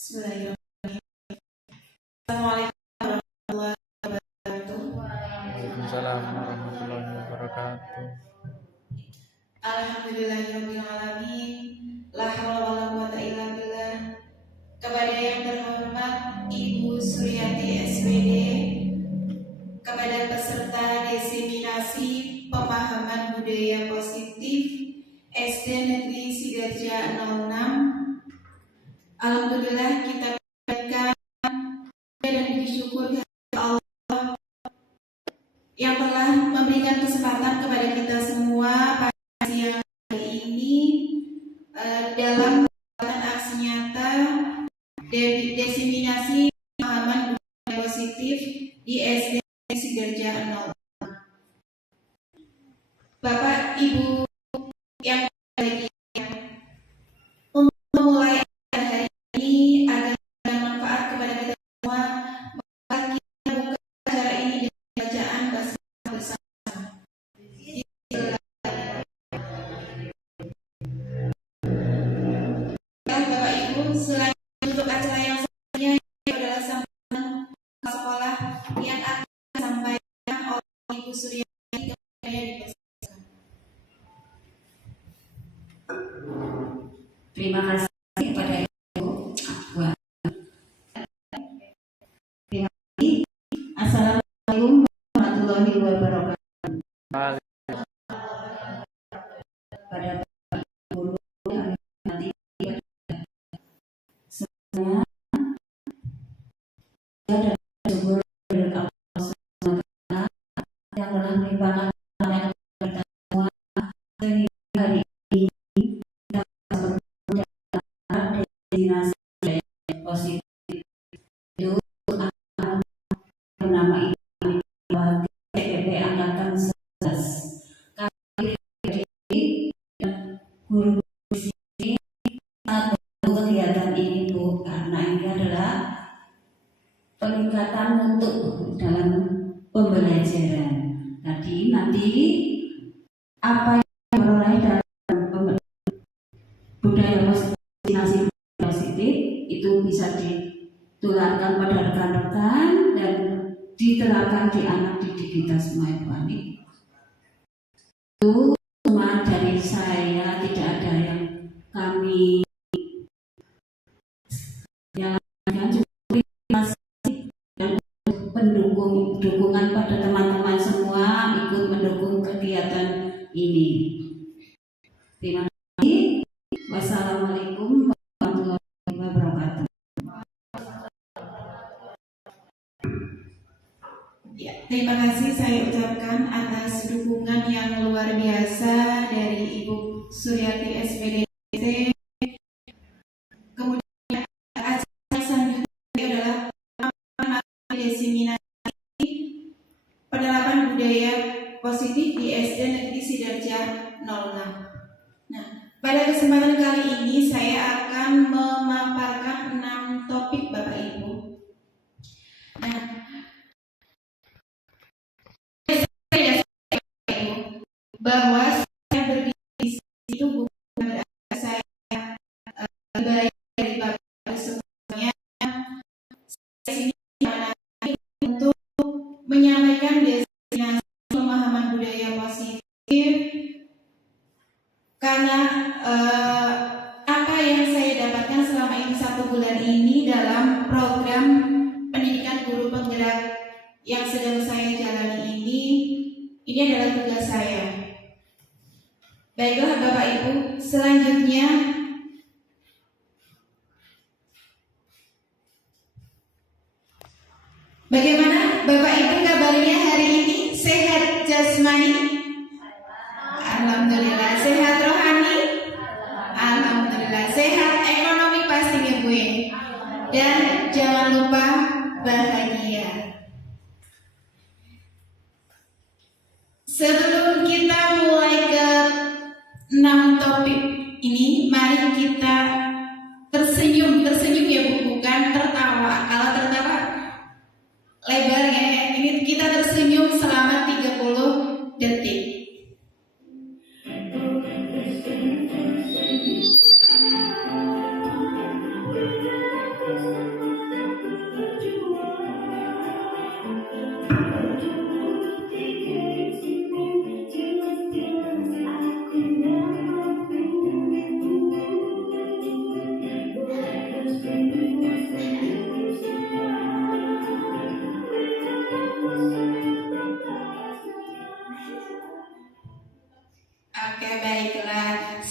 Bismillahirrahmanirrahim. Assalamualaikum warahmatullahi wabarakatuh. Waalaikumsalam warahmatullahi wabarakatuh. Alhamdulillahirabbil alamin. La haula wala quwata illa billah. Kepada yang terhormat Ibu Suryati SPD, kepada peserta diseminasi pemahaman budaya positif SD Negeri Sidarja 06, alhamdulillah kita berikan dan bersyukur kepada Allah yang telah memberikan kesempatan kepada kita semua pada siang hari ini dalam kegiatan aksi nyata diseminasi pemahaman budaya positif di SD Sidarja 06. Bapak Ibu yang berbahagia, untuk memulai hari ini agar bermanfaat kepada kita semua, maka kita buka acara ini dengan bacaan basmalah bersama. Bapak Ibu, selain untuk acara yang selanjutnya adalah sambutan sekolah yang akan disampaikan oleh Ibu Suryati kepada dipersilakan. Terima kasih kepada Ibu. Terima kasih. Assalamualaikum warahmatullahi wabarakatuh. Pada guru yang nanti semua dan syukur dari Allah SWT yang telah melimpahkan rahmat kita semua sehingga hari ini kita destinasi positif itu bernama ini TPP Angkatan 11. Kami dari guru di sini sangat mendukung kegiatan ini Bu, karena ini adalah peningkatan mutu dalam pembelajaran. Tadi nanti apa yang diperoleh dalam budaya positif itu bisa ditularkan pada rekan-rekan dan diterapkan di anak didik kita semua, Ibu Ani. Itu cuma dari saya, tidak ada yang kami jalankan. Terima kasih dan dukungan pada teman-teman semua ikut mendukung kegiatan ini. Terima kasih. Wassalamualaikum warahmatullahi wabarakatuh. Ya, terima kasih saya ucapkan atas dukungan yang luar biasa dari Ibu Suryati SPD. Kemudian acara selanjutnya adalah diseminasi penerapan budaya positif di SD Negeri Sidarja 06. Nah, pada kesempatan kali ini saya akan memaparkan 6 topik Bapak Ibu. Nah, bahwa saya berdiri di situ bukan berarti saya dibayar dari Bapak Ibu semuanya. Saya sini untuk menyampaikan destinasi pemahaman budaya positif karena apa yang saya dapatkan selama ini 1 bulan ini dalam program pendidikan guru penggerak yang sedang saya jalani ini adalah tugas saya. Baiklah Bapak Ibu, selanjutnya bagaimana Bapak Ibu kabarnya hari ini? Sehat jasmani? Alhamdulillah. Sehat rohani? Alhamdulillah. Sehat ekonomi pastinya Bu ya. Dan jangan lupa bahagia. Sebelum kita mulai ke 6 topik ini, mari kita tersenyum ya Bu, bukan tertawa. Kalau tertawa lebar ya. Ini kita tersenyum selama 30 detik.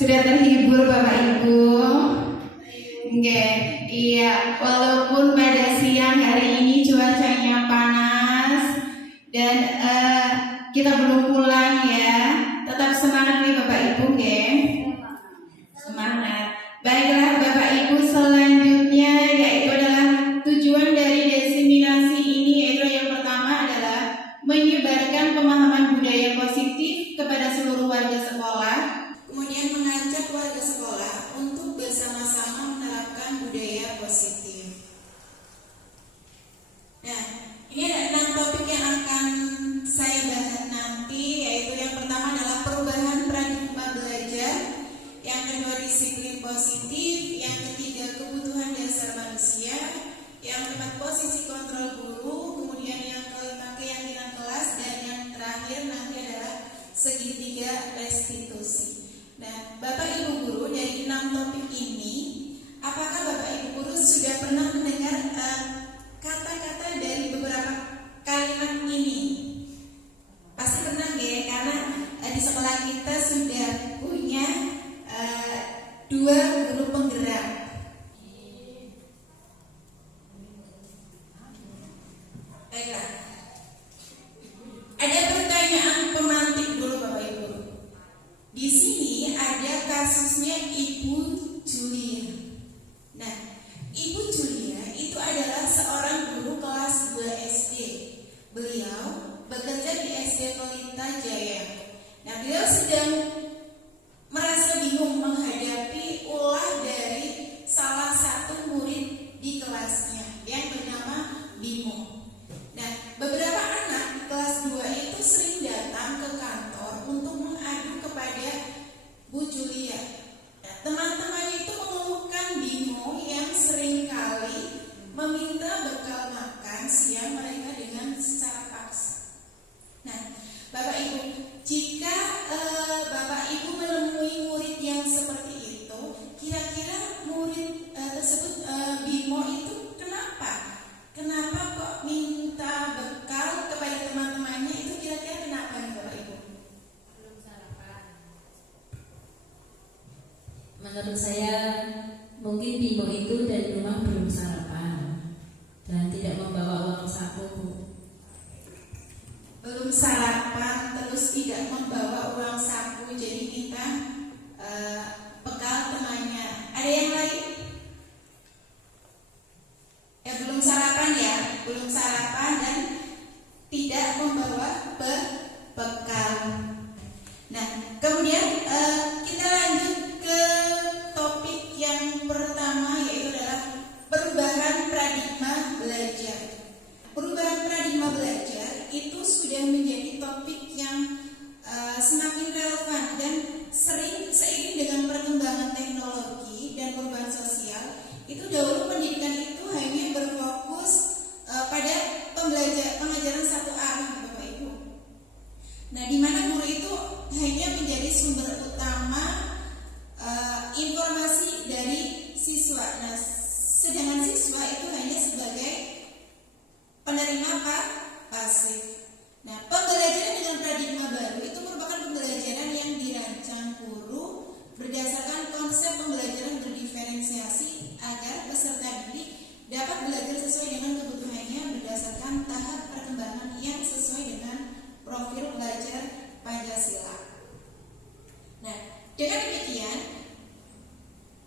Sudah terhibur Bapak Ibu? Oke, iya. Walaupun pada siang hari ini cuacanya panas dan kita belum pulang ya, tetap semangat nih Bapak Ibu, oke? Semangat. Baiklah Bapak Ibu, selanjutnya yaitu adalah tujuan dari diseminasi ini, yaitu yang pertama adalah menyebarkan pemahaman budaya positif kepada seluruh warga sekolah, kemudian mengajak warga sekolah untuk bersama-sama menerapkan budaya positif. Nah, ini ada 6 topik yang akan saya bahas nanti, yaitu yang pertama adalah perubahan paradigma belajar, yang kedua disiplin positif, yang ketiga kebutuhan dasar manusia, yang keempat posisi kontrol guru, kemudian yang kelima keyakinan kelas, dan yang terakhir nanti adalah segitiga restitusi. Nah, Bapak Ibu Guru, dari 6 topik ini, apakah Bapak Ibu Guru sudah pernah mendengar kata-kata dari beberapa kalimat ini? Pasti pernah ya, karena di sekolah kita sudah punya 2 guru penggerak. Baiklah. Ada pertanyaan pemantik dulu Bapak Ibu. Di sini ada kasusnya Ibu Julia. Nah, Ibu Julia itu adalah seorang guru kelas 2 SD. Beliau bekerja di SD Pelita Jaya. Nah, beliau sedang merasa bingung menghadapi ulah dari salah satu murid di kelasnya yang bernama Bimo. Nah, beberapa anak di kelas 2 itu sering datang ke kantor untuk mengadu kepada Bu Julia. Nah, teman-temannya itu mengeluhkan Bimo yang seringkali meminta bekal makan siang mereka dengan secara paksa. Nah, Bapak Ibu, jika Bapak Ibu menemui murid yang seperti itu, kira-kira murid tersebut Bimo itu kenapa? Kenapa kok minta bekal kepada teman-temannya itu, kira-kira kenapa nih Bapak Ibu? Belum sarapan. Menurut saya mungkin Bimo itu dari rumah belum sarapan dan tidak membawa uang saku. Belum sarapan, terus tidak membawa uang saku, jadi minta bekal temannya. Ada yang lain? Ya, belum sarapan ya, belum sarapan dan tidak membawa bekal. Nah, kemudian kita lanjut ke topik yang pertama, yaitu adalah perubahan paradigma belajar. Perubahan paradigma belajar itu sudah menjadi topik yang semakin relevan dan sering seiring dengan perkembangan teknologi dan perubahan sosial. Itu dahulu pendidikan itu hanya berfokus pada pengajaran satu arah, Bapak Ibu. Nah, di mana guru itu hanya menjadi sumber utama informasi dari siswa. Nah, sedangkan siswa itu hanya sebagai penerima pasif. Nah, pembelajaran dengan paradigma baru itu merupakan pembelajaran yang dirancang guru berdasarkan konsep pembelajaran berdiferensiasi agar peserta didik dapat belajar sesuai dengan kebutuhannya berdasarkan tahap perkembangan yang sesuai dengan profil belajar Pancasila. Nah, dengan demikian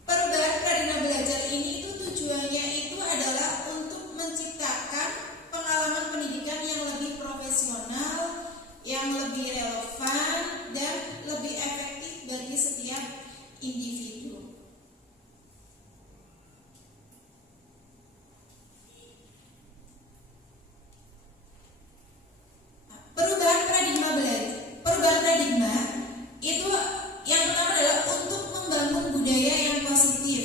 perubahan paradigma belajar ini itu tujuannya itu adalah untuk menciptakan pengalaman pendidikan yang lebih profesional, yang lebih relevan dan lebih efektif bagi setiap individu. Perubahan paradigma itu yang pertama adalah untuk membangun budaya yang positif.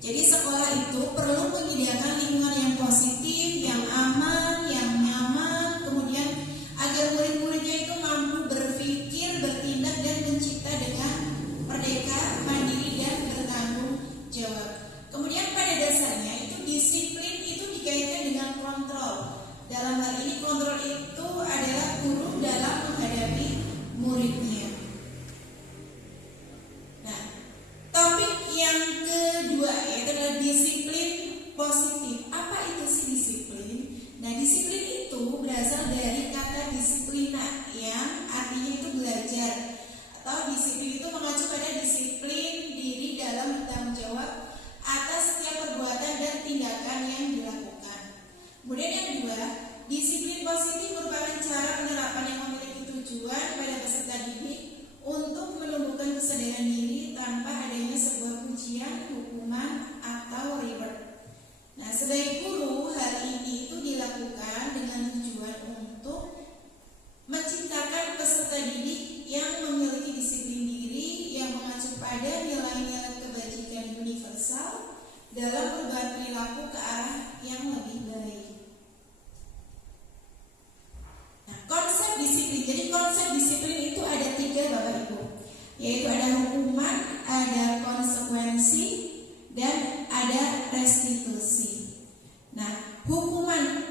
Jadi sekolah itu perlu menyediakan lingkungan yang positif, yang aman, yang nyaman, kemudian agar murid-muridnya itu mampu berpikir, bertindak dan mencipta dengan merdeka, mandiri dan bertanggung jawab. Kemudian pada dasarnya itu disiplin itu dikaitkan dengan kontrol. Dalam hal ini kontrol itu adalah guru dalam menghadapi muridnya. Nah, disiplin positif. Apa itu sih disiplin? Nah, disiplin itu berasal dari kata disiplina yang artinya itu belajar, atau disiplin itu mengacu pada disiplin diri dalam bertanggung jawab atas setiap perbuatan dan tindakan yang dilakukan. Kemudian yang kedua, disiplin positif merupakan cara penerapan yang memiliki tujuan pada peserta didik untuk menumbuhkan kesadaran diri tanpa adanya sebuah pujian, hukuman, atau reward. Nah, sebagai guru, hal ini itu dilakukan dengan tujuan untuk menciptakan peserta didik yang memiliki disiplin diri yang mengacu pada nilai-nilai kebajikan universal dalam perubahan perilaku ke arah yang lebih baik. Nah, konsep disiplin. Jadi konsep disiplin itu ada 3, Bapak Ibu, yaitu ada hukuman, ada konsekuensi, dan ada restitusi. Nah, hukuman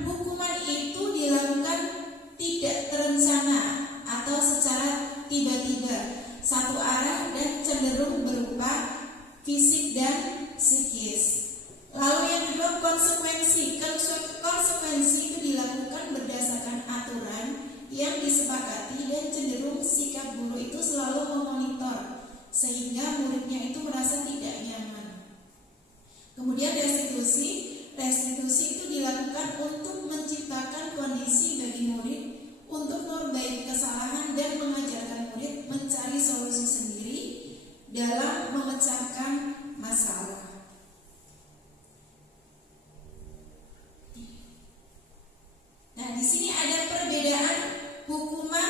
itu dilakukan tidak terencana atau secara tiba-tiba, satu arah dan cenderung berupa fisik dan psikis. Lalu yang kedua, konsekuensi. Konsekuensi itu dilakukan berdasarkan aturan yang disepakati dan cenderung sikap guru itu selalu memonitor sehingga muridnya itu merasa tidak nyaman. Kemudian restitusi itu dilakukan untuk menciptakan kondisi bagi murid untuk memperbaiki kesalahan dan mengajarkan murid mencari solusi sendiri dalam memecahkan masalah. Nah, di sini ada perbedaan hukuman,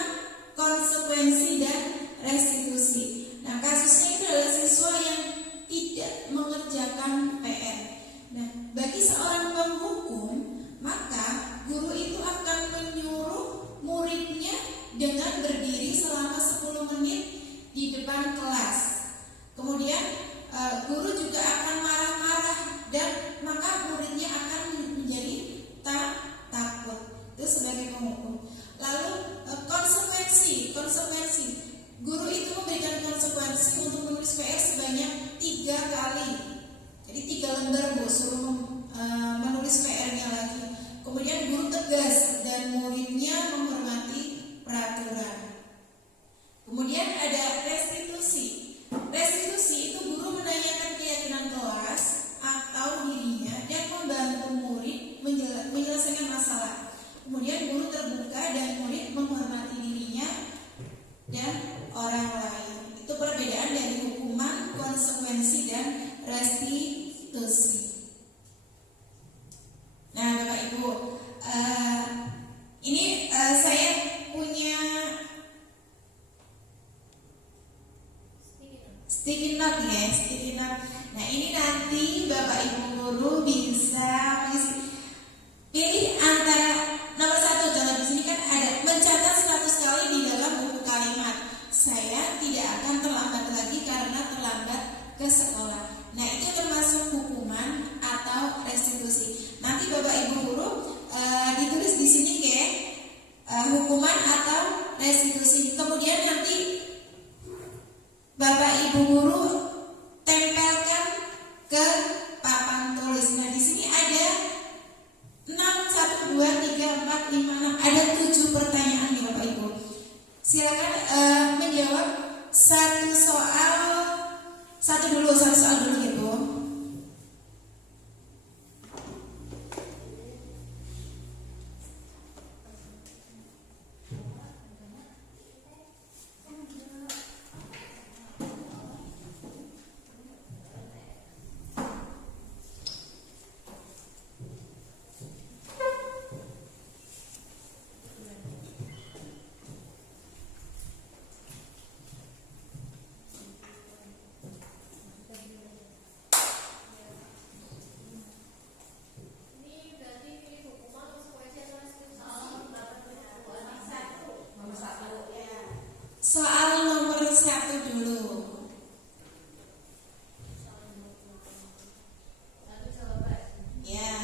konsekuensi, dan restitusi. Nah, kasusnya itu adalah siswa yang tidak mengerjakan PR. Nah, bagi seorang penghukum, maka guru itu akan menyuruh muridnya dengan berdiri selama 10 menit di depan kelas. Kemudian guru juga akan marah-marah dan maka muridnya akan menjadi takut. Itu sebagai penghukum. Lalu konsekuensi. Guru itu memberikan konsekuensi untuk menulis PR sebanyak 3 kali. Jadi 3 lembar suruh menulis PR-nya lagi. Kemudian guru tegas dan muridnya menghormati peraturan. Kemudian ada restitusi. Restitusi itu guru menanyakan keyakinan kelas atau dirinya dan membantu murid menyelesaikan masalah. Kemudian guru terbuka dan murid menghormati dirinya dan orang lain. Itu perbedaan dari hukuman, konsekuensi, dan restitusi. Nah, Bapak Ibu, ini saya punya sticky note ya, sticky note. Nah, ini nanti Bapak Ibu guru bisa pilih antara nomor 1. Contoh di sini kan ada mencatat 100 kali di dalam buku kalimat. Saya tidak akan terlambat lagi karena terlambat ke sekolah. Nah, itu termasuk hukuman atau restitusi. Nanti Bapak Ibu guru ditulis di sini kayak hukuman atau restitusi. Kemudian nanti Bapak Ibu guru tempelkan ke papan tulis. Nah, di sini ada 6, 1, 2, 3, 4, 5, 6. Ada 7 pertanyaan nih Bapak Ibu. Silakan menjawab satu soal dulu ya Bu. Soal nomor 1 dulu. Ya.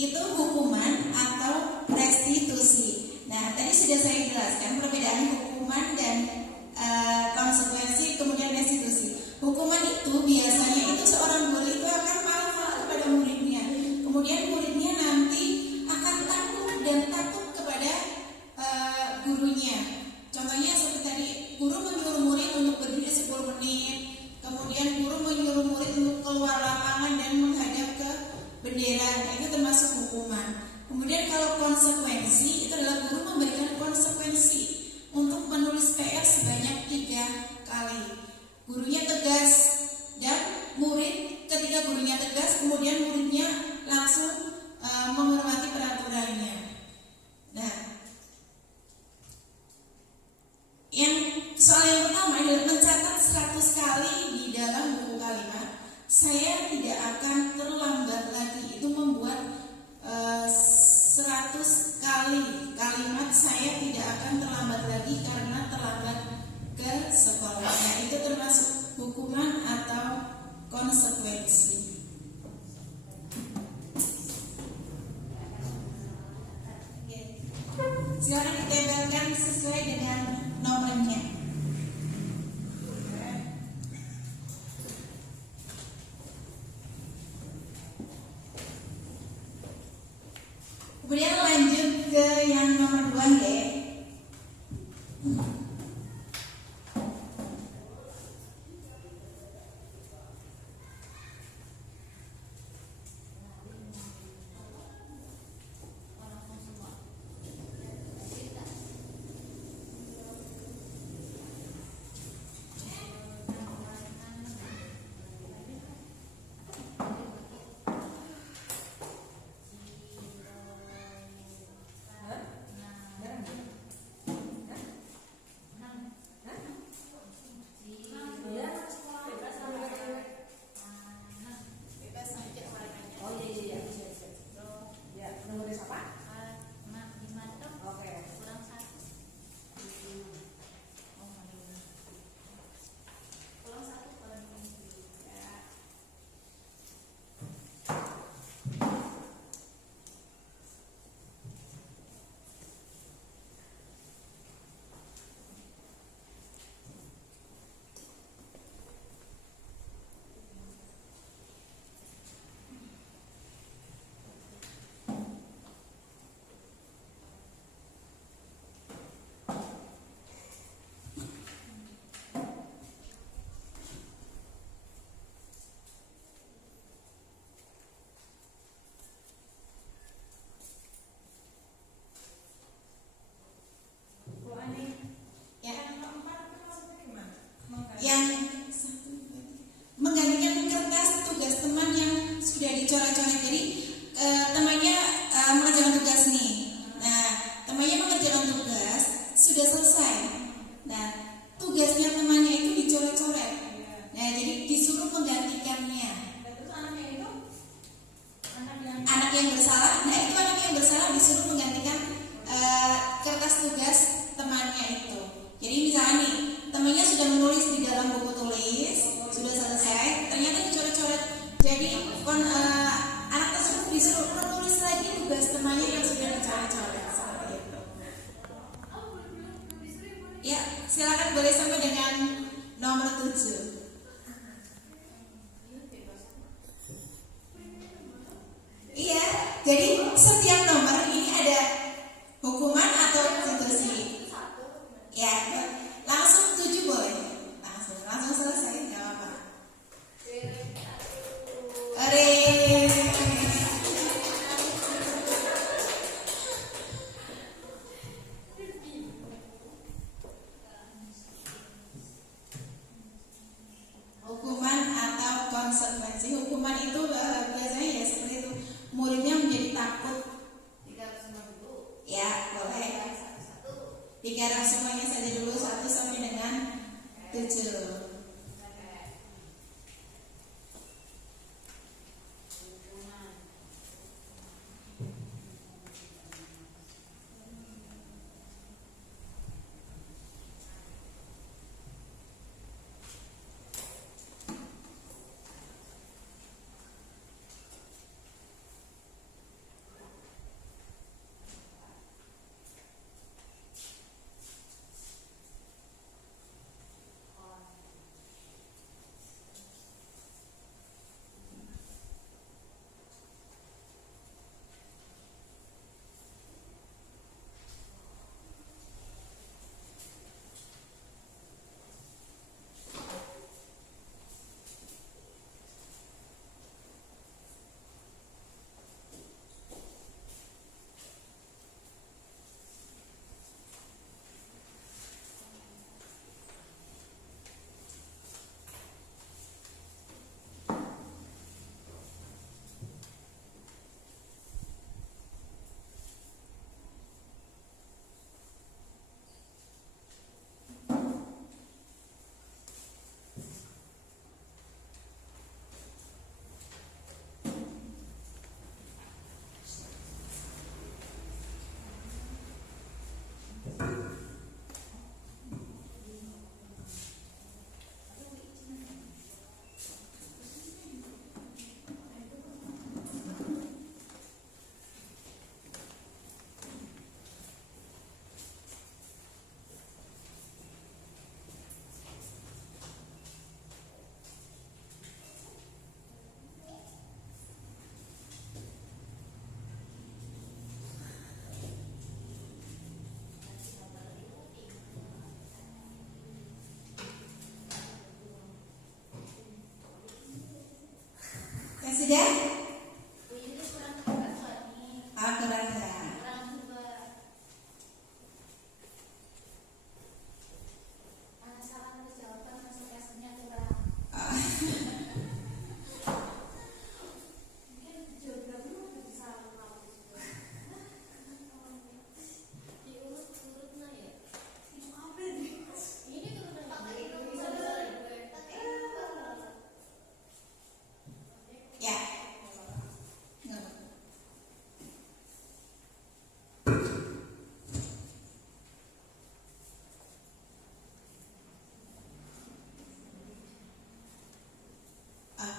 itu hukuman atau restitusi. Nah, tadi sudah saya jelaskan perbedaan hukuman dan konsekuensi kemudian restitusi. Hukuman itu biasanya itu seorang guru itu akan marah kepada muridnya, kemudian muridnya nanti akan takut dan takut kepada gurunya. Contohnya seperti tadi, guru menyuruh murid untuk berdiri 10 menit, kemudian guru menyuruh murid untuk keluar lapangan dan menghadap ke bendera. Nah, itu termasuk hukuman. Kemudian kalau konsekuensi itu adalah guru memberikan konsekuensi untuk menulis PR sebanyak 3 kali. Gurunya tegas dan murid, ketika gurunya tegas kemudian muridnya langsung menghormati peraturannya. Nah, yang soal yang pertama adalah mencatat 100 kali di dalam buku kalimat. Saya tidak akan terlambat lagi. Itu membuat 100 kali kalimat saya tidak akan terlambat lagi karena terlambat ke sekolah. Nah, itu termasuk hukuman atau konsekuensi. Silakan ditempelkan sesuai dengan nomornya. Kemudian lanjut ke yang nomor 2 ya. Yang menggantikan kertas tugas teman yang sudah dicoret-coret. Jadi temannya mengerjakan tugas nih. Nah, temannya mengerjakan tugas sudah selesai. Nah, tugasnya temannya itu dicoret-coret. Nah, jadi disuruh menggantikannya. Anak yang bersalah. Nah, itu anak yang bersalah disuruh menggantikan kertas tugas temannya itu. Jadi misalnya nih, temannya sudah menulis di dalam buku tulis, sudah selesai, ternyata dicoret-coret. Jadi anak tersebut disuruh menulis lagi tugas temannya yang sudah dicoret-coret. Seperti itu. Ya, silakan boleh sampai dengan nomor 7. Iya, jadi setiap nomor ini ada hukuman atau restitusi. Ya, langsung 7 boleh. Langsung selesai, nggak apa-apa. Hukuman atau konsekuensi. Hukuman itu biasanya ya seperti itu. Muridnya menjadi takut. Ya, boleh. Digarap semuanya saja dulu 1 sampai dengan 7.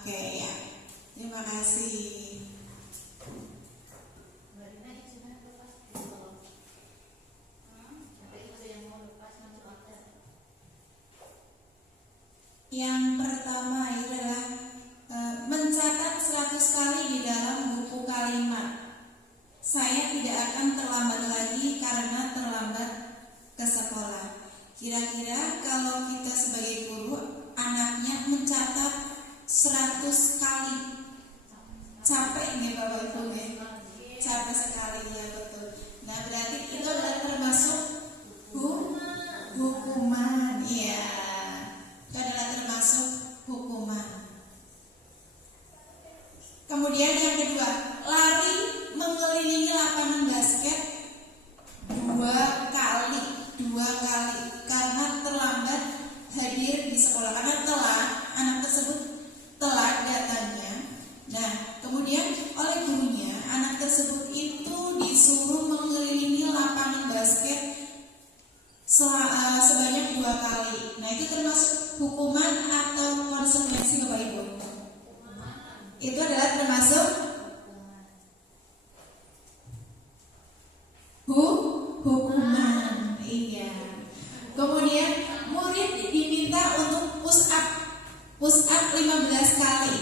Oke ya, terima kasih. Yang pertama adalah mencatat 100 kali di dalam buku kalimat. Saya tidak akan terlambat lagi karena terlambat ke sekolah. Kira-kira kalau kita sebagai guru, anaknya mencatat 100 kali, capek nih Bapak Ibu ya? Capek sekali ya, betul. Nah berarti itu adalah termasuk hukuman, ya. Itu adalah termasuk hukuman. Kemudian yang kedua, lari mengelilingi lapangan basket 2 kali karena terlambat hadir di sekolah, karena anak tersebut telat datangnya. Nah, kemudian oleh gurunya anak tersebut itu disuruh mengelilingi lapangan basket sebanyak 2 kali. Nah, itu termasuk hukuman atau konsekuensi Bapak Ibu? Itu adalah termasuk hukuman. Iya. Kemudian murid diminta untuk push up 15 kali.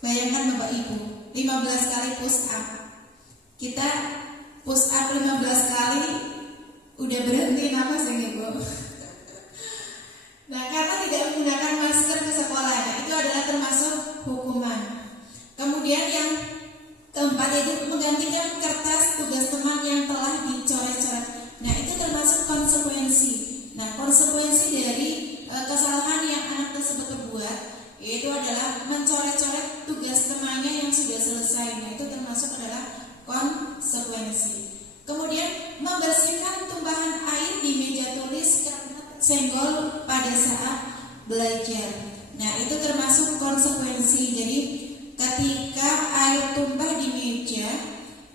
Bayangkan Bapak Ibu, 15 kali push up. Kita push up 15 kali udah berhenti napas ya Ibu. Nah, karena tidak menggunakan masker ke sekolah, nah itu adalah termasuk hukuman. Kemudian yang keempat yaitu menggantikan kertas tugas teman yang telah dicoret-coret. Nah, itu termasuk konsekuensi. Nah, konsekuensi dari kesalahan yang anak tersebut berbuat yaitu adalah mencoret-coret tugas temannya yang sudah selesai. Nah, itu termasuk adalah konsekuensi. Kemudian membersihkan tumpahan air di meja tulis karena senggol pada saat belajar. Nah, itu termasuk konsekuensi. Jadi ketika air tumpah di meja,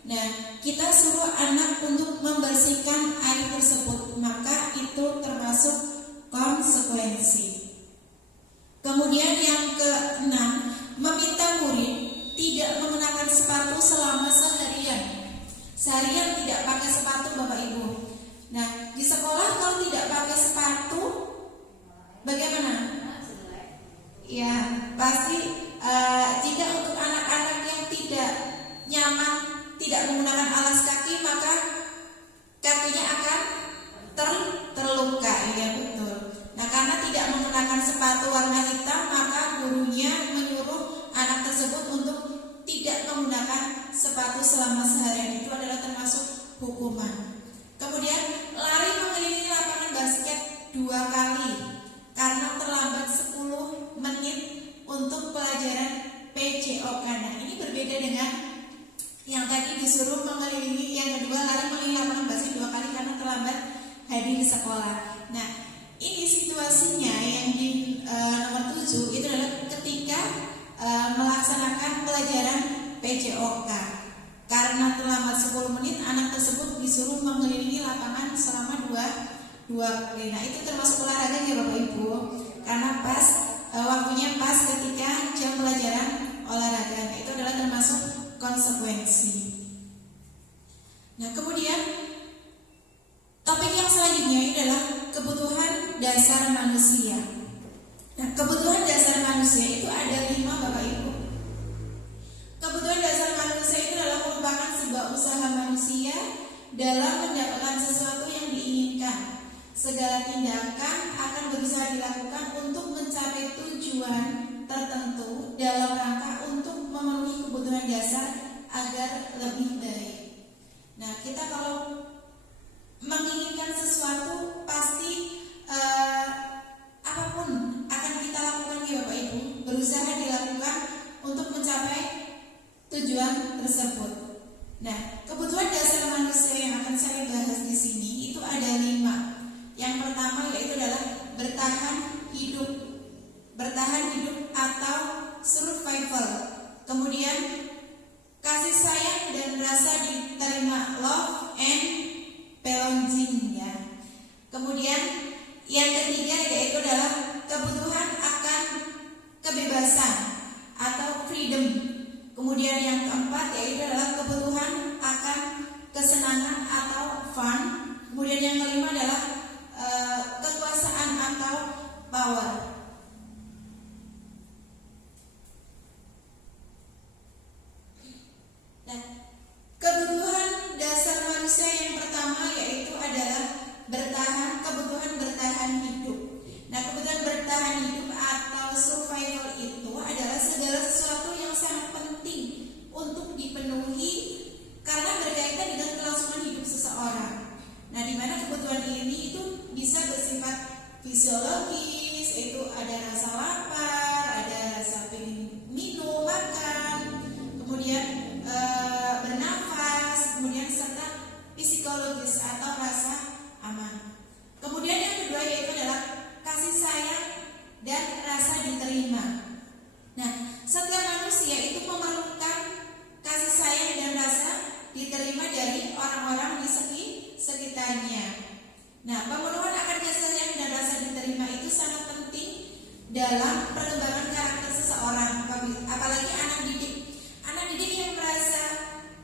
nah kita suruh anak untuk membersihkan air tersebut, maka itu termasuk konsekuensi. Kemudian yang keenam, meminta murid tidak mengenakan sepatu selama seharian tidak pakai sepatu Bapak Ibu. Nah, di sekolah kalau tidak pakai sepatu bagaimana? Ya, pasti jika untuk anak-anak yang tidak nyaman tidak menggunakan alas kaki, maka kakinya akan terluka. Ya betul. Nah, karena tidak menggunakan sepatu warna hitam, maka gurunya menyuruh anak tersebut untuk tidak menggunakan sepatu selama seharian. Itu adalah termasuk hukuman. Kemudian lari mengelilingi lapangan basket 2 kali karena terlambat 10 menit untuk pelajaran PJOK. Nah, ini berbeda dengan yang tadi disuruh mengelilingi, yang kedua lari mengelilingi lapangan basket 2 kali karena terlambat hadir di sekolah. Nah, ini situasinya yang di nomor 7 itu adalah ketika melaksanakan pelajaran PJOK. Karena terlambat 10 menit, anak tersebut disuruh mengelilingi lapangan selama 2 kali. Nah, itu termasuk olahraga ya Bapak Ibu, karena pas waktunya pas ketika jam pelajaran olahraga. Nah, itu adalah termasuk konsekuensi. Nah, kemudian topik yang selanjutnya adalah kebutuhan dasar manusia. Nah, kebutuhan dasar manusia itu ada 5 Bapak Ibu. Kebutuhan dasar manusia itu adalah merupakan sebuah usaha manusia dalam mendapatkan sesuatu yang diinginkan. Segala tindakan akan berusaha dilakukan untuk mencapai tujuan tertentu dalam rangka untuk memenuhi kebutuhan dasar agar lebih baik. Nah, kita kalau menginginkan sesuatu pasti apapun akan kita lakukan ya Bapak Ibu, berusaha dilakukan untuk mencapai tujuan tersebut. Nah, kebutuhan dasar manusia yang akan saya bahas di sini itu ada 5. Yang pertama yaitu adalah bertahan hidup atau survival. Kemudian kasih sayang dan rasa diterima, love and belonging ya. Kemudian yang ketiga yaitu adalah kebutuhan akan kebebasan. freedom. Kemudian yang keempat yaitu adalah kebutuhan akan kesenangan atau fun. Kemudian yang kelima adalah kekuasaan atau power. Nah, kebutuhan dasar manusia yang pertama yaitu adalah kebutuhan bertahan hidup. Nah, kebutuhan bertahan hidup atau survival itu adalah segala sesuatu yang sangat penting untuk dipenuhi karena berkaitan dengan kelangsungan hidup seseorang. Nah, di mana kebutuhan ini itu bisa bersifat fisiologis, itu ada rasa lapar, ada rasa ingin minum, makan, kemudian bernafas, kemudian serta psikologis atau rasa aman. Kemudian yang kedua yaitu adalah kasih sayang dan rasa diterima. Nah, setiap manusia itu memerlukan kasih sayang dan rasa diterima dari orang-orang di sekitarnya. Nah, pemenuhan akan kasih sayang dan rasa diterima itu sangat penting dalam perkembangan karakter seseorang, apalagi anak didik. Anak didik yang merasa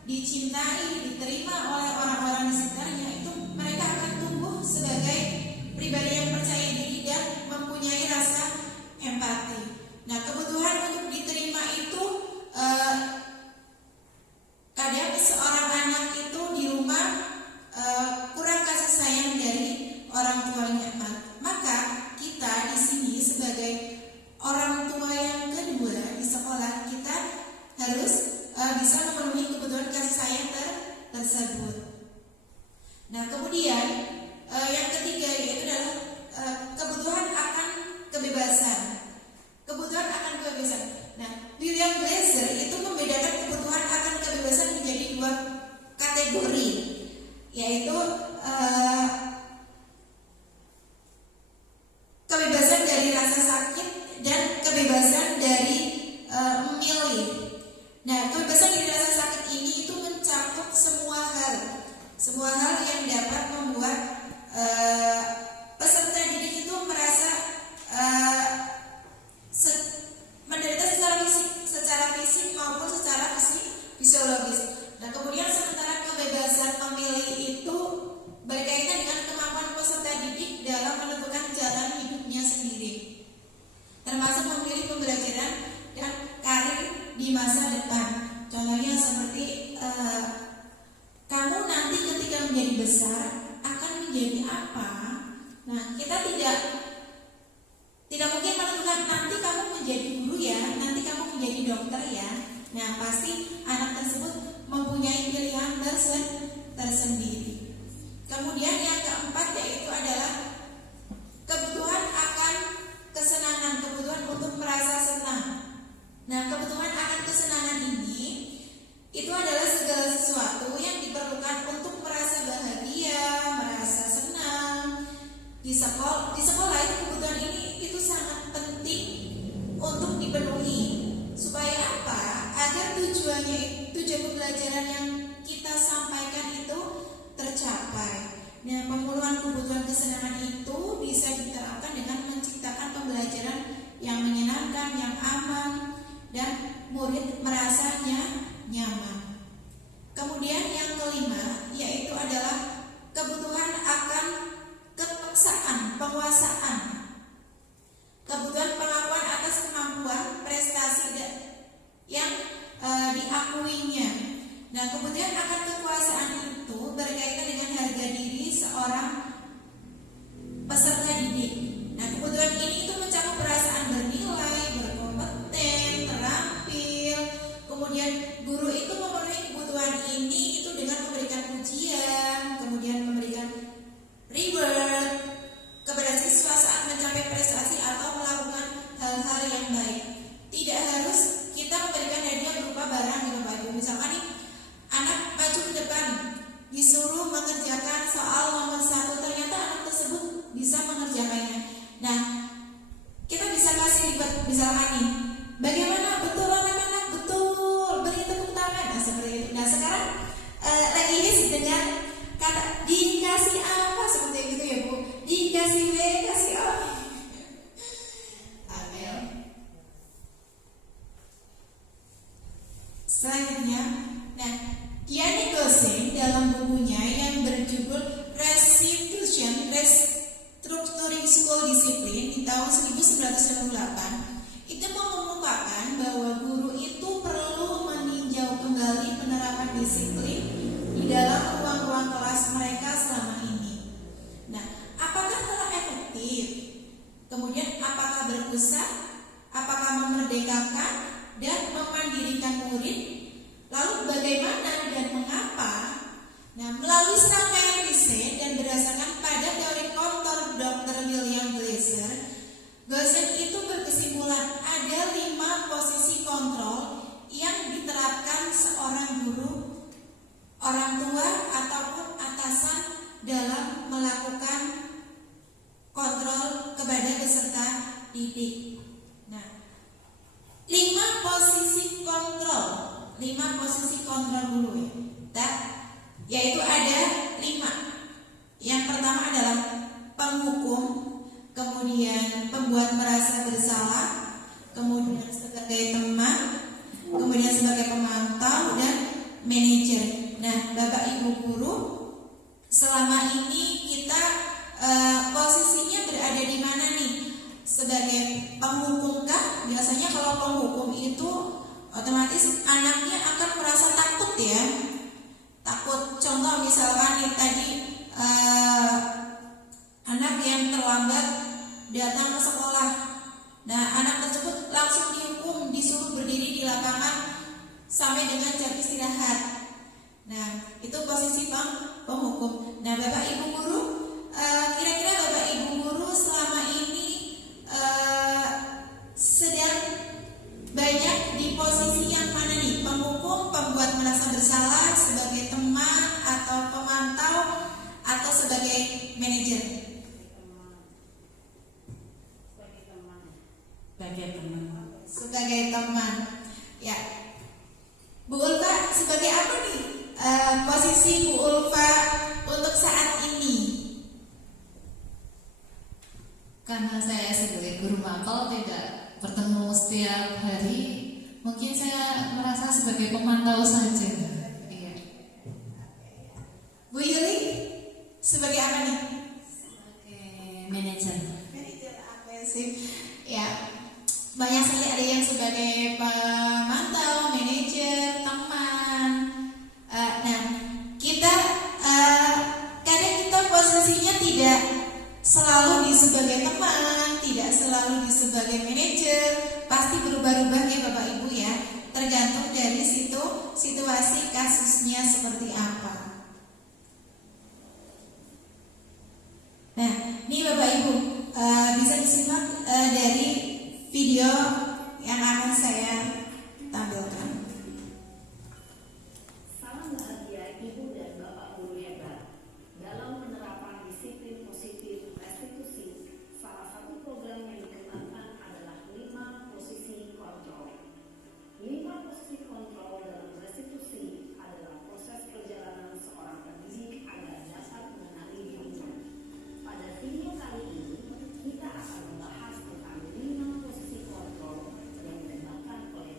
dicintai, diterima oleh orang-orang di sekitarnya, itu mereka akan tumbuh sebagai pribadi yang percaya diri dan mempunyai rasa empati. Nah, kebutuhan untuk diterima itu kadang seorang anak itu di rumah kurang kasih sayang dari orang tuanya. Maka kita di sini sebagai orang tua yang kedua di sekolah, kita harus bisa memenuhi kebutuhan kasih sayang tersebut. Nah, kemudian yang ketiga yaitu adalah kebutuhan akan kebebasan. Kebutuhan akan kebebasan. Nah, William Glasser itu membedakan kebutuhan akan kebebasan menjadi dua kategori, yaitu kebebasan dari rasa sakit dan kebebasan dari memilih. Nah, kebebasan dari rasa sakit ini itu mencakup semua hal yang dapat membuat peserta didik itu merasa menderita secara fisik maupun secara fisiologis. Nah, kemudian sementara kebebasan memilih itu berkaitan dengan kemampuan peserta didik dalam menentukan jalan hidupnya sendiri, termasuk memilih pembelajaran dan karir di masa depan. Contohnya seperti kamu nanti ketika menjadi besar akan menjadi apa? Nah, kita tidak mungkin menentukan nanti kamu menjadi guru ya, nanti kamu menjadi dokter ya. Nah, pasti anak tersebut mempunyai pilihan tersendiri. Kemudian yang keempat yaitu adalah kebutuhan akan kesenangan, kebutuhan untuk merasa senang. Nah, kebutuhan akan kesenangan ini itu adalah segala sesuatu yang diperlukan untuk merasa bahagia, merasa senang. Di sekolah itu kebutuhan ini itu sangat penting untuk dipenuhi. Supaya apa? Agar tujuan pembelajaran yang kita sampaikan itu tercapai. Nah, pemenuhan kebutuhan kesenangan itu bisa diterapkan dengan menciptakan pembelajaran yang menyenangkan, yang aman, dan murid merasanya nyaman. Kemudian yang kelima yaitu adalah kebutuhan akan kepeksaan, penguasaan. Kebutuhan pengakuan atas kemampuan prestasi yang diakuinya. Nah, kemudian akan kekuasaan itu berkaitan dengan harga diri seorang peserta didik. Nah, kebutuhan ini itu mencakup perasaan bernilai, berkompeten, terampil. Kemudian guru itu memenuhi kebutuhan ini itu dengan memberikan pujian, kemudian memberikan reward kepada siswa saat mencapai prestasi atau melakukan hal-hal yang baik. Tidak harus kita memberikan hadiah berupa barang gitu Pak Ibu. Misalkan nih anak maju ke depan disuruh mengerjakan soal nomor 1 Selanjutnya, nah, Gianni Gosling dalam bukunya yang berjudul Restructuring School Discipline di tahun 1998 itu mengemukakan bahwa guru itu perlu meninjau kembali penerapan disiplin di dalam ruang-ruang kelas mereka selama ini. Nah, apakah telah efektif? Kemudian apakah berpusat? Apakah memerdekakan dan memandirikan murid? Lalu bagaimana dan mengapa? Nah, melalui serangkaian riset dan berdasarkan pada teori kontor Dr. William Glasser, Gosling itu berkesimpulan ada 5 posisi kontrol yang diterapkan seorang guru, orang tua ataupun atasan dalam melakukan kontrol kepada peserta didik. Nah, 5 posisi kontrol dulu ya. Yaitu ada 5. Yang pertama adalah penghukum, kemudian pembuat merasa bersalah, kemudian sebagai teman, kemudian sebagai pemantau dan manajer. Nah, Bapak Ibu guru, selama ini kita posisinya berada di mana nih? Sebagai penghukum kah? Biasanya kalau penghukum itu otomatis anaknya akan merasa takut ya. Takut, contoh misalkan nih tadi anak yang terlambat datang ke sekolah. Nah, anak tersebut langsung dihukum, disuruh berdiri di lapangan sampai dengan jam istirahat. Nah, itu posisi penghukum. Nah, Bapak Ibu guru, kira-kira Bapak Ibu guru selama ini sedang banyak di posisi yang mana nih? Penghukum, pembuat merasa bersalah, sebagai teman atau pemantau, atau sebagai manajer? Sebagai teman. Ya, Bu Ulfa sebagai apa nih posisi Bu Ulfa untuk saat ini? Karena saya sebagai guru mapel tidak bertemu setiap hari, mungkin saya merasa sebagai pemantau saja. Iya. Bu Yuli sebagai apa nih? Sebagai manajer. Manajer apa sih? Ya, banyak sekali, ada yang sebagai pemantau, manajer, teman. Nah, kita kadang kita posisinya tidak selalu di sebagai teman, tidak selalu di sebagai manajer, pasti berubah-ubah ya Bapak Ibu ya, tergantung dari situasi kasusnya seperti apa. Nah, ini Bapak Ibu bisa disimak dari video yang akan saya tampilkan. Salam bahagia Ibu dan Bapak Guru hebat. Dalam penerapan disiplin positif restitusi, salah satu program yang dikembangkan adalah 5 posisi kontrol. 5 posisi kontrol dalam restitusi adalah proses perjalanan seorang pendidik agar dapat mengenali dirinya. Pada video kali ini, kita akan membahas tentang 5 posisi kontrol yang dikembangkan oleh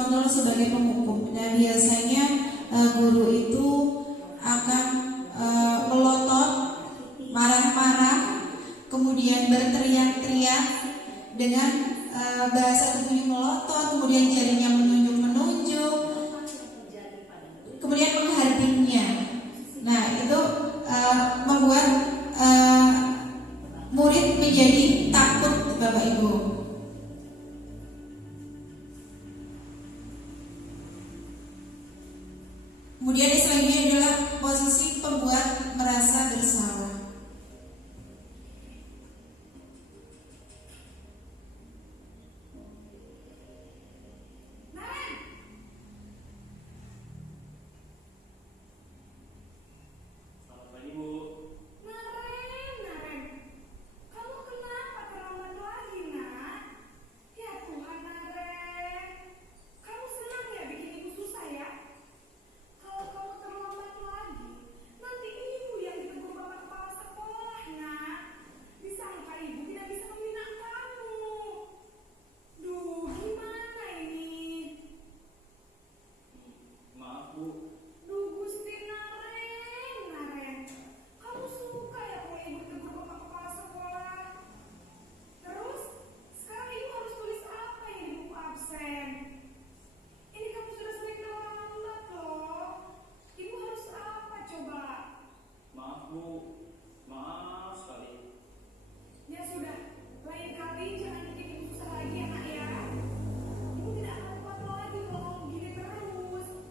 kontrol sebagai penghukum. Nah, biasanya guru itu akan melotot, marah-marah, kemudian berteriak-teriak dengan bahasa tubuhnya melotot, kemudian jarinya menunjuk-menunjuk, kemudian menghardingnya. Nah, itu membuat murid menjadi takut, Bapak Ibu. Kemudian yang selanjutnya adalah posisi pembuat merasa bersalah.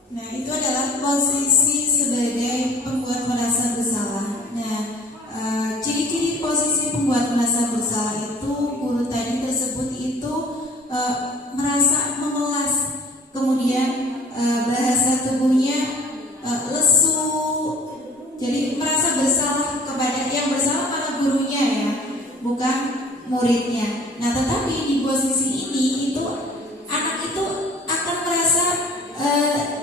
Nah, itu adalah posisi sebagai pembuat merasa bersalah. Nah, ciri-ciri posisi pembuat merasa bersalah itu guru tadi tersebut itu merasa memelas, kemudian bahasa tubuhnya lesu. Jadi merasa bersalah kepada yang bersalah pada gurunya ya, bukan muridnya. Nah, tetapi di posisi ini itu anak itu akan merasa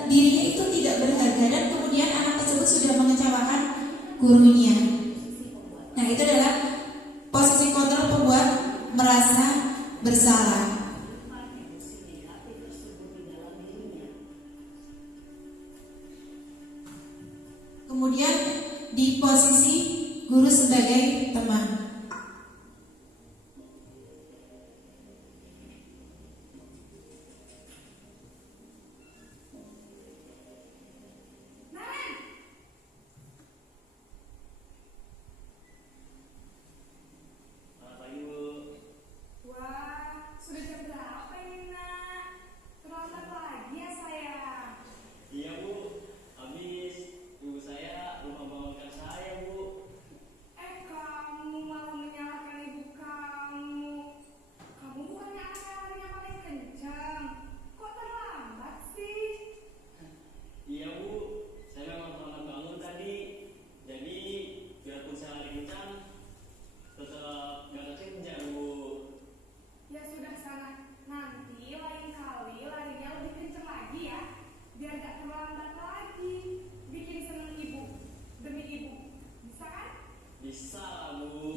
dirinya itu tidak berharga dan kemudian anak tersebut sudah mengecewakan gurunya. Nah, itu adalah posisi kontrol pembuat merasa bersalah. Kemudian di posisi guru sebagai teman.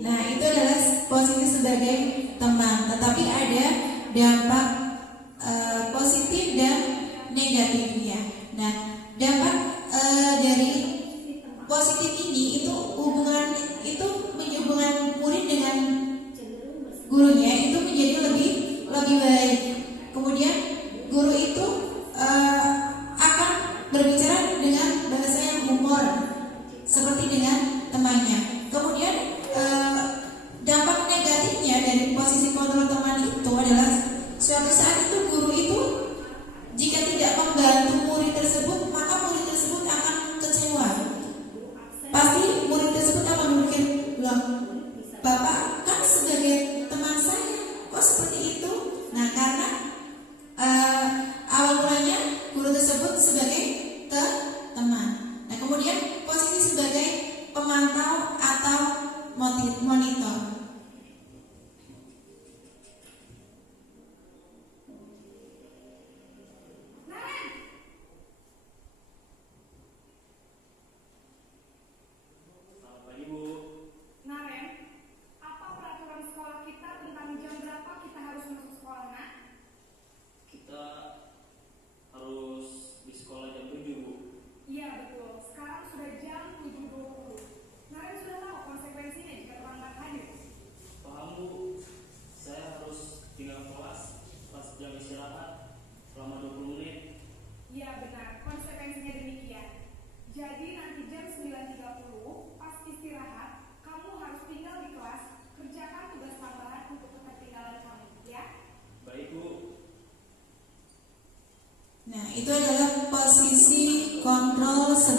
Nah, itu adalah posisi sebagai teman. Tetapi ada dampak positif dan negatifnya. Nah, dampak dari positif ini itu hubungan murid dengan gurunya itu menjadi lebih baik. Kemudian guru itu akan berbicara dengan bahasa yang humor seperti dengan temannya. Kemudian dampak negatifnya dari posisi kontrol teman itu adalah suatu saat itu guru itu jika tidak membantu murid tersebut, maka murid tersebut akan kecewa. Pasti murid tersebut akan berpikir, loh, Bapak kan sebagai teman saya, kok seperti itu? Nah, karena awal mulanya guru tersebut sebagai teman. Nah, kemudian posisi sebagai pemantau atau monitor. Naren, apa peraturan sekolah kita tentang jam berapa kita harus